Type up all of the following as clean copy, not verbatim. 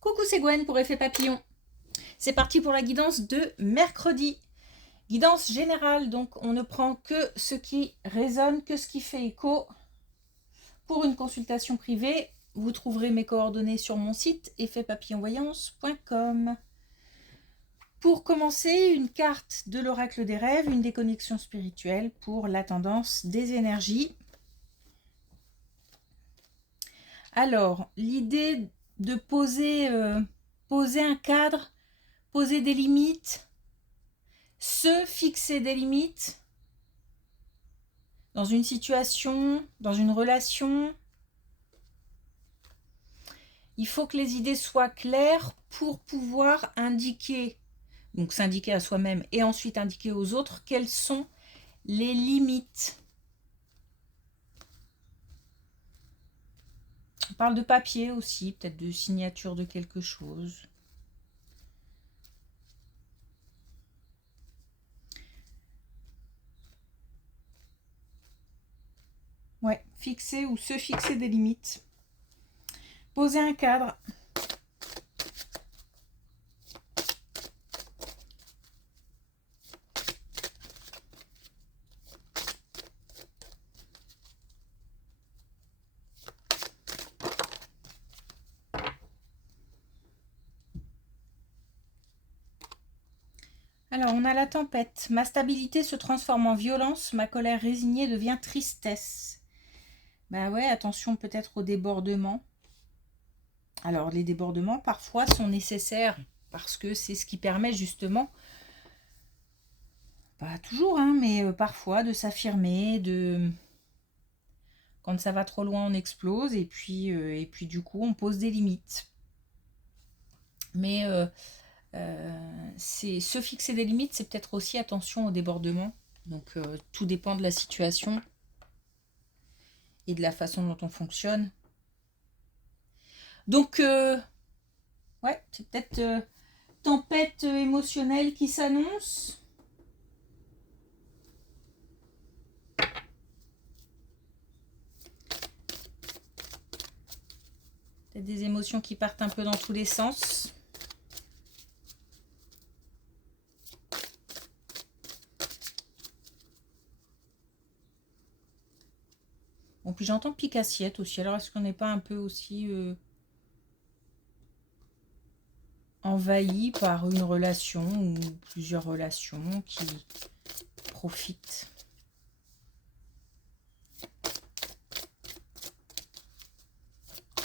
Coucou, c'est Gwen pour Effet Papillon. C'est parti pour la guidance de mercredi. Guidance générale, donc on ne prend que ce qui résonne, que ce qui fait écho. Pour une consultation privée, vous trouverez mes coordonnées sur mon site effetpapillonvoyance.com. Pour commencer, une carte de l'oracle des rêves, une déconnexion spirituelle pour la tendance des énergies. Alors, l'idée de poser un cadre, poser des limites, se fixer des limites dans une situation, dans une relation. Il faut que les idées soient claires pour pouvoir indiquer, donc s'indiquer à soi-même et ensuite indiquer aux autres quelles sont les limites. On parle de papier aussi, peut-être de signature de quelque chose. Ouais, fixer ou se fixer des limites. Poser un cadre. Alors, on a la tempête. Ma stabilité se transforme en violence, ma colère résignée devient tristesse. Ben ouais, attention peut-être aux débordements. Alors, les débordements, parfois, sont nécessaires parce que c'est ce qui permet justement, pas toujours, hein, mais parfois de s'affirmer, de... Quand ça va trop loin, on explose et puis du coup, on pose des limites. Mais c'est se fixer des limites, c'est peut-être aussi attention aux débordements. Donc, tout dépend de la situation et de la façon dont on fonctionne. Donc, ouais, c'est peut-être tempête émotionnelle qui s'annonce. Peut-être des émotions qui partent un peu dans tous les sens. Bon, puis j'entends pique-assiette aussi. Alors, est-ce qu'on n'est pas un peu aussi envahi par une relation ou plusieurs relations qui profitent?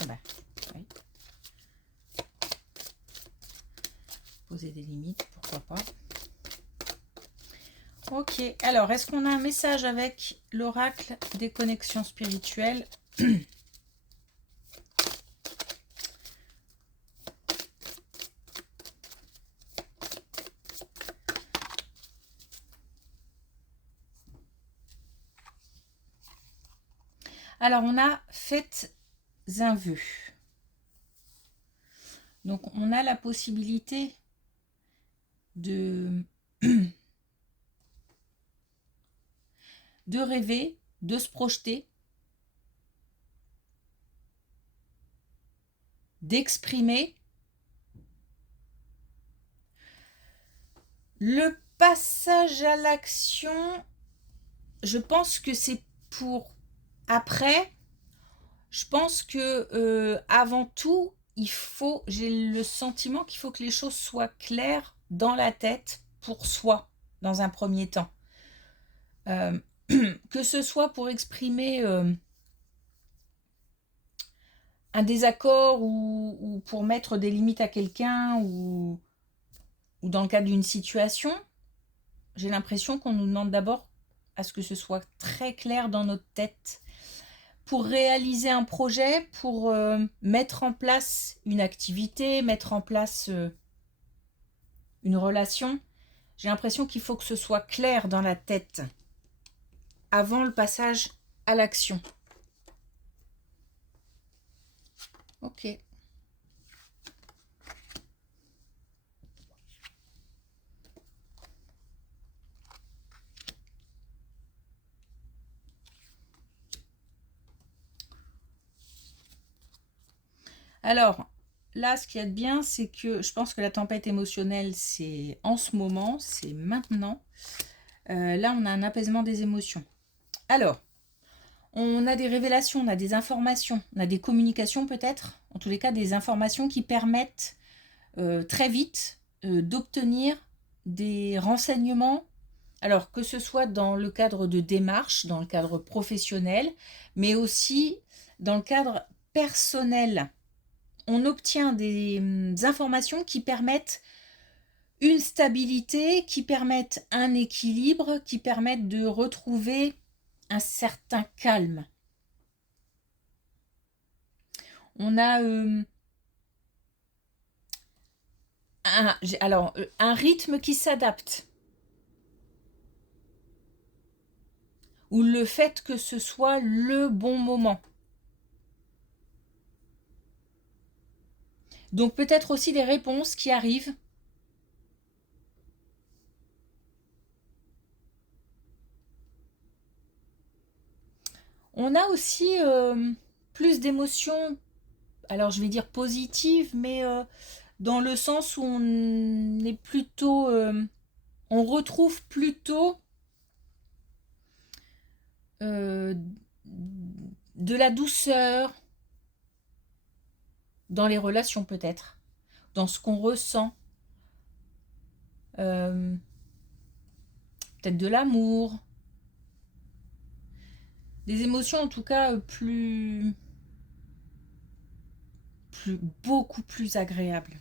Ah bah, oui. Poser des limites, pourquoi pas. Ok, alors est-ce qu'on a un message avec l'oracle des connexions spirituelles? Alors on a faites un vœu. Donc on a la possibilité de de rêver, de se projeter, d'exprimer. Le passage à l'action, je pense que c'est pour après. Je pense que avant tout, j'ai le sentiment qu'il faut que les choses soient claires dans la tête pour soi, dans un premier temps. Que ce soit pour exprimer un désaccord ou pour mettre des limites à quelqu'un ou dans le cadre d'une situation, j'ai l'impression qu'on nous demande d'abord à ce que ce soit très clair dans notre tête. Pour réaliser un projet, pour mettre en place une activité, mettre en place une relation, j'ai l'impression qu'il faut que ce soit clair dans la tête avant le passage à l'action. Ok. Alors, là, ce qu'il y a de bien, c'est que je pense que la tempête émotionnelle, c'est en ce moment, c'est maintenant. Là, on a un apaisement des émotions. Alors, on a des révélations, on a des informations, on a des communications peut-être, en tous les cas des informations qui permettent très vite d'obtenir des renseignements, alors que ce soit dans le cadre de démarches, dans le cadre professionnel, mais aussi dans le cadre personnel. On obtient des informations qui permettent une stabilité, qui permettent un équilibre, qui permettent de retrouver un certain calme. On a un rythme qui s'adapte. Ou le fait que ce soit le bon moment. Donc peut-être aussi des réponses qui arrivent. On a aussi plus d'émotions, alors je vais dire positives, mais dans le sens où on est plutôt, on retrouve plutôt de la douceur dans les relations peut-être, dans ce qu'on ressent, peut-être de l'amour, des émotions en tout cas beaucoup plus agréables.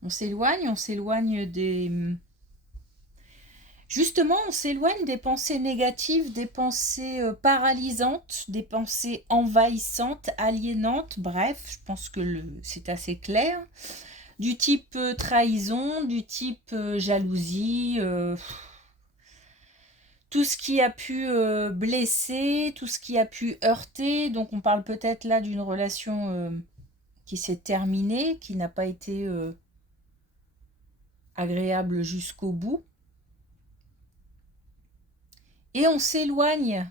On s'éloigne des... Justement, on s'éloigne des pensées négatives, des pensées paralysantes, des pensées envahissantes, aliénantes, bref, je pense que c'est assez clair. Du type trahison, du type jalousie, tout ce qui a pu blesser, tout ce qui a pu heurter. Donc on parle peut-être là d'une relation qui s'est terminée, qui n'a pas été agréable jusqu'au bout. Et on s'éloigne.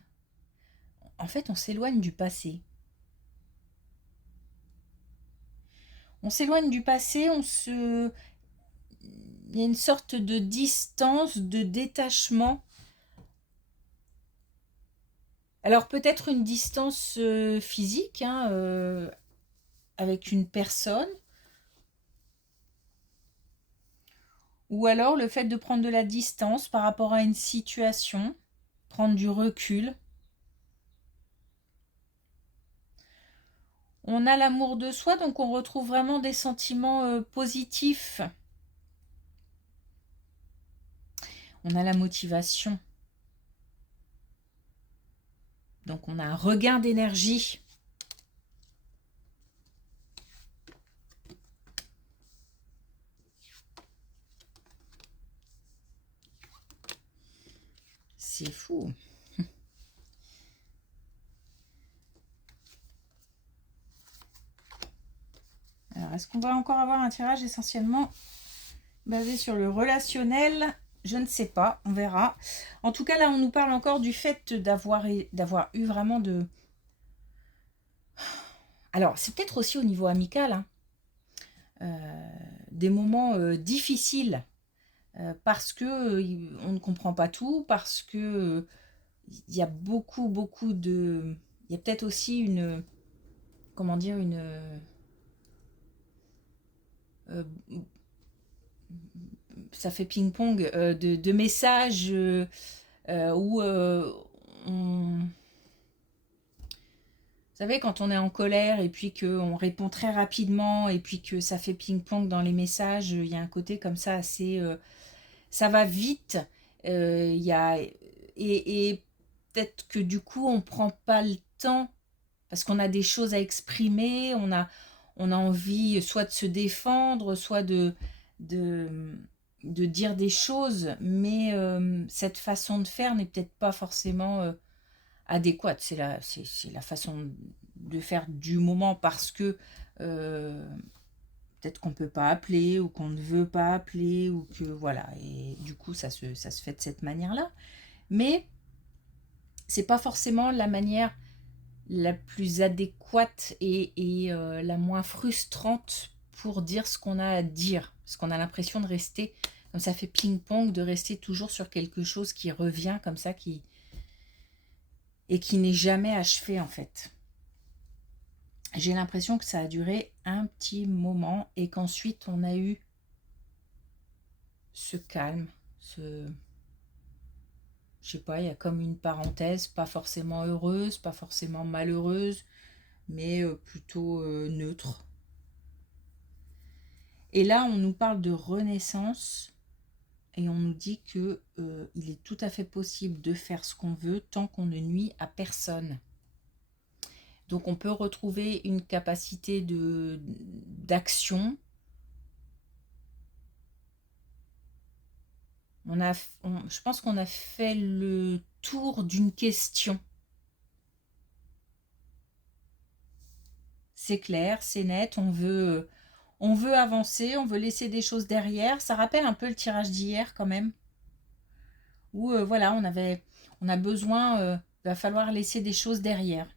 En fait, on s'éloigne du passé. On s'éloigne du passé, il y a une sorte de distance, de détachement. Alors peut-être une distance physique, hein, avec une personne. Ou alors le fait de prendre de la distance par rapport à une situation, prendre du recul. On a l'amour de soi, donc on retrouve vraiment des sentiments positifs. On a la motivation. Donc on a un regain d'énergie. C'est fou. Alors, est-ce qu'on va encore avoir un tirage essentiellement basé sur le relationnel? Je ne sais pas, on verra. En tout cas, là, on nous parle encore du fait d'avoir eu vraiment de... Alors, c'est peut-être aussi au niveau amical, hein, des moments difficiles, parce que on ne comprend pas tout, parce que il y a beaucoup de... Il y a peut-être aussi une... Comment dire, une... ça fait ping-pong de messages où on... Vous savez, quand on est en colère et puis qu'on répond très rapidement et puis que ça fait ping-pong dans les messages, il y a un côté comme ça assez... ça va vite. Il y a, et peut-être que du coup, on ne prend pas le temps parce qu'on a des choses à exprimer, on a envie soit de se défendre, soit de de dire des choses, mais cette façon de faire n'est peut-être pas forcément adéquate. C'est la façon de faire du moment parce que peut-être qu'on ne peut pas appeler ou qu'on ne veut pas appeler ou que voilà. Et du coup, ça se fait de cette manière-là. Mais c'est pas forcément la manière la plus adéquate et la moins frustrante pour dire ce qu'on a à dire. Parce qu'on a l'impression de rester, comme ça fait ping-pong, de rester toujours sur quelque chose qui revient comme ça, et qui n'est jamais achevé en fait. J'ai l'impression que ça a duré un petit moment et qu'ensuite on a eu ce calme, je sais pas, il y a comme une parenthèse, pas forcément heureuse, pas forcément malheureuse, mais plutôt neutre. Et là, on nous parle de renaissance et on nous dit que il est tout à fait possible de faire ce qu'on veut tant qu'on ne nuit à personne. Donc on peut retrouver une capacité d'action. Je pense qu'on a fait le tour d'une question. C'est clair, c'est net, on veut avancer, on veut laisser des choses derrière. Ça rappelle un peu le tirage d'hier quand même. Où voilà, on a besoin, il va falloir laisser des choses derrière.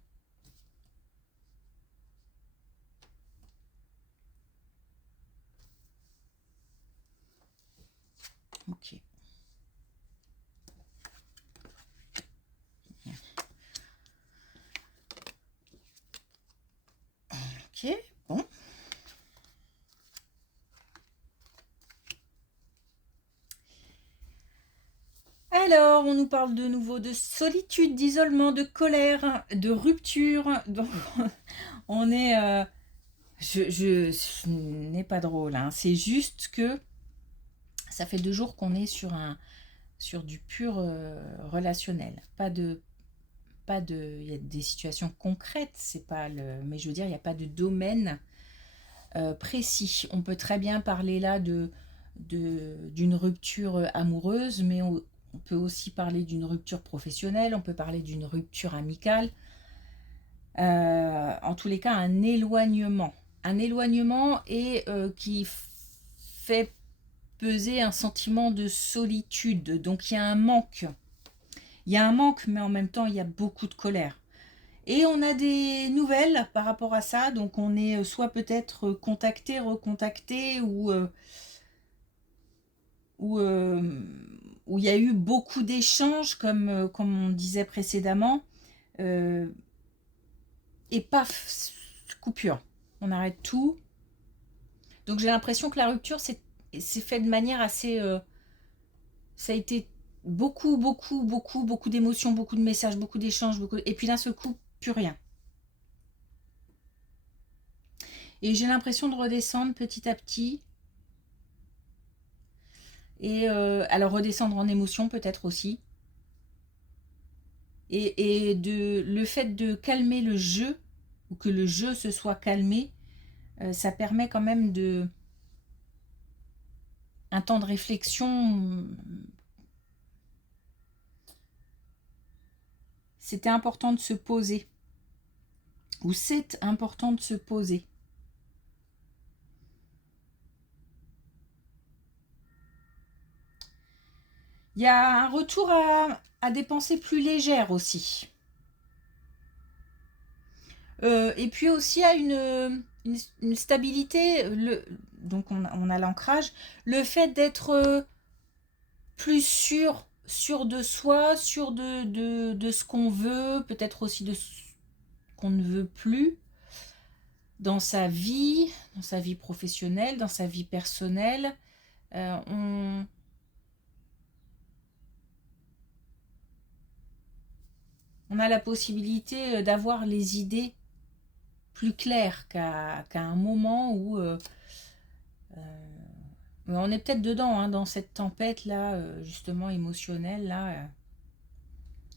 Ok. Ok, bon. Alors, on nous parle de nouveau de solitude, d'isolement, de colère, de rupture. Donc, on est... ce n'est pas drôle, hein. C'est juste que ça fait 2 jours qu'on est sur du pur relationnel. Il y a des situations concrètes, c'est pas mais je veux dire, il n'y a pas de domaine précis. On peut très bien parler là d'une rupture amoureuse, mais on peut aussi parler d'une rupture professionnelle, on peut parler d'une rupture amicale. En tous les cas, un éloignement. Un éloignement et qui fait peser un sentiment de solitude. Donc il y a un manque. Il y a un manque, mais en même temps, il y a beaucoup de colère. Et on a des nouvelles par rapport à ça. Donc on est soit peut-être contacté, recontacté, où il y a eu beaucoup d'échanges, comme on disait précédemment. Et paf, coupure. On arrête tout. Donc j'ai l'impression que la rupture c'est fait de manière assez... ça a été beaucoup d'émotions, beaucoup de messages, beaucoup d'échanges, et puis d'un seul coup, plus rien. Et j'ai l'impression de redescendre petit à petit. Et alors redescendre en émotion peut-être aussi. Et le fait de calmer le jeu, ou que le jeu se soit calmé, ça permet quand même un temps de réflexion. C'était important de se poser. Ou c'est important de se poser. Il y a un retour à des pensées plus légères aussi. Et puis aussi à une stabilité. Donc on a l'ancrage. Le fait d'être plus sûr de soi, sûr de ce qu'on veut, peut-être aussi de ce qu'on ne veut plus dans sa vie professionnelle, dans sa vie personnelle. On a la possibilité d'avoir les idées plus claires qu'à un moment où on est peut-être dedans, hein, dans cette tempête là, justement émotionnelle là.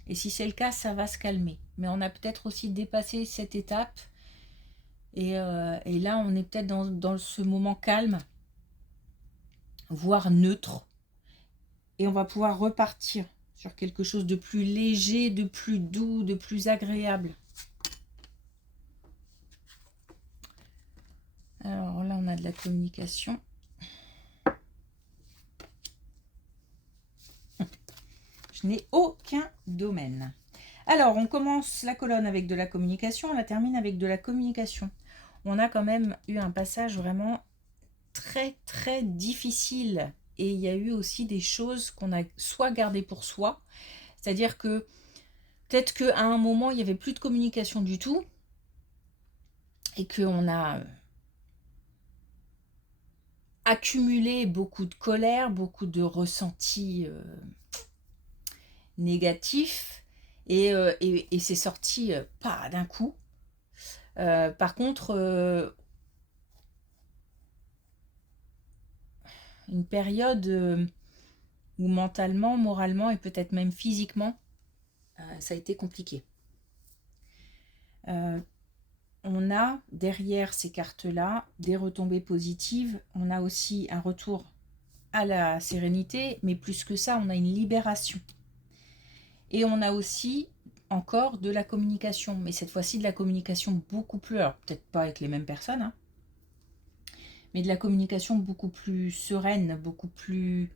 Et si c'est le cas, ça va se calmer. Mais on a peut-être aussi dépassé cette étape. Et là, on est peut-être dans ce moment calme voire neutre. Et on va pouvoir repartir sur quelque chose de plus léger, de plus doux, de plus agréable. Alors là, on a de la communication. Je n'ai aucun domaine. Alors, on commence la colonne avec de la communication, on la termine avec de la communication. On a quand même eu un passage vraiment très, très difficile. Et il y a eu aussi des choses qu'on a soit gardées pour soi, c'est-à-dire que peut-être qu'à un moment, il n'y avait plus de communication du tout, et qu'on a accumulé beaucoup de colère, beaucoup de ressentis négatifs, et c'est sorti pas d'un coup. Par contre, une période où mentalement, moralement et peut-être même physiquement, ça a été compliqué. On a derrière ces cartes-là des retombées positives. On a aussi un retour à la sérénité, mais plus que ça, on a une libération. Et on a aussi encore de la communication, mais cette fois-ci de la communication beaucoup plus, alors peut-être pas avec les mêmes personnes, hein, mais de la communication beaucoup plus sereine, beaucoup plus...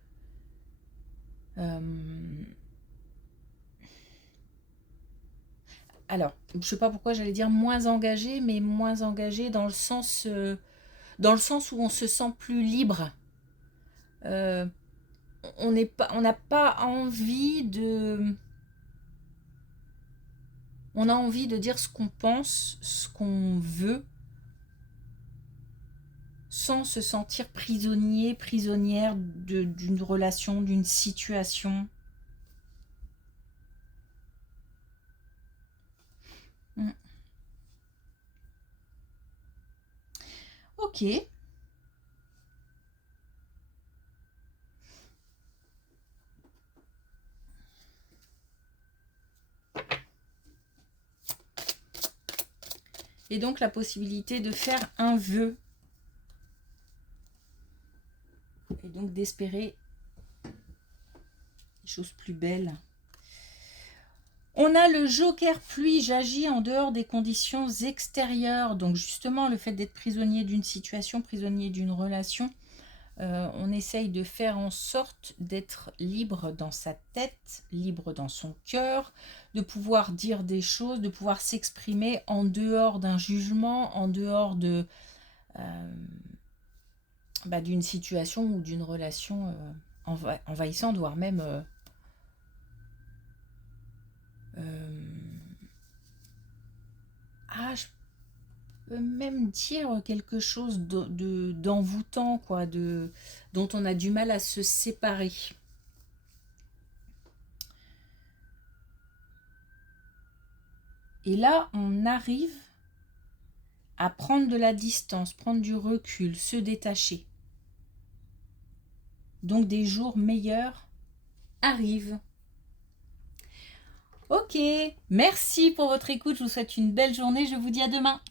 Alors, je ne sais pas pourquoi j'allais dire moins engagée, mais moins engagée dans le sens où on se sent plus libre. On n'a pas envie de... On a envie de dire ce qu'on pense, ce qu'on veut, sans se sentir prisonnier, prisonnière d'une relation, d'une situation. Ok. Et donc la possibilité de faire un vœu. Et donc d'espérer des choses plus belles. On a le joker pluie, j'agis en dehors des conditions extérieures. Donc justement, le fait d'être prisonnier d'une situation, prisonnier d'une relation, on essaye de faire en sorte d'être libre dans sa tête, libre dans son cœur, de pouvoir dire des choses, de pouvoir s'exprimer en dehors d'un jugement, en dehors de d'une situation ou d'une relation envahissante, voire même je peux même dire quelque chose d'envoûtant, quoi, dont on a du mal à se séparer. Et là, on arrive à prendre de la distance, prendre du recul, se détacher. Donc des jours meilleurs arrivent. Ok, merci pour votre écoute, je vous souhaite une belle journée, je vous dis à demain.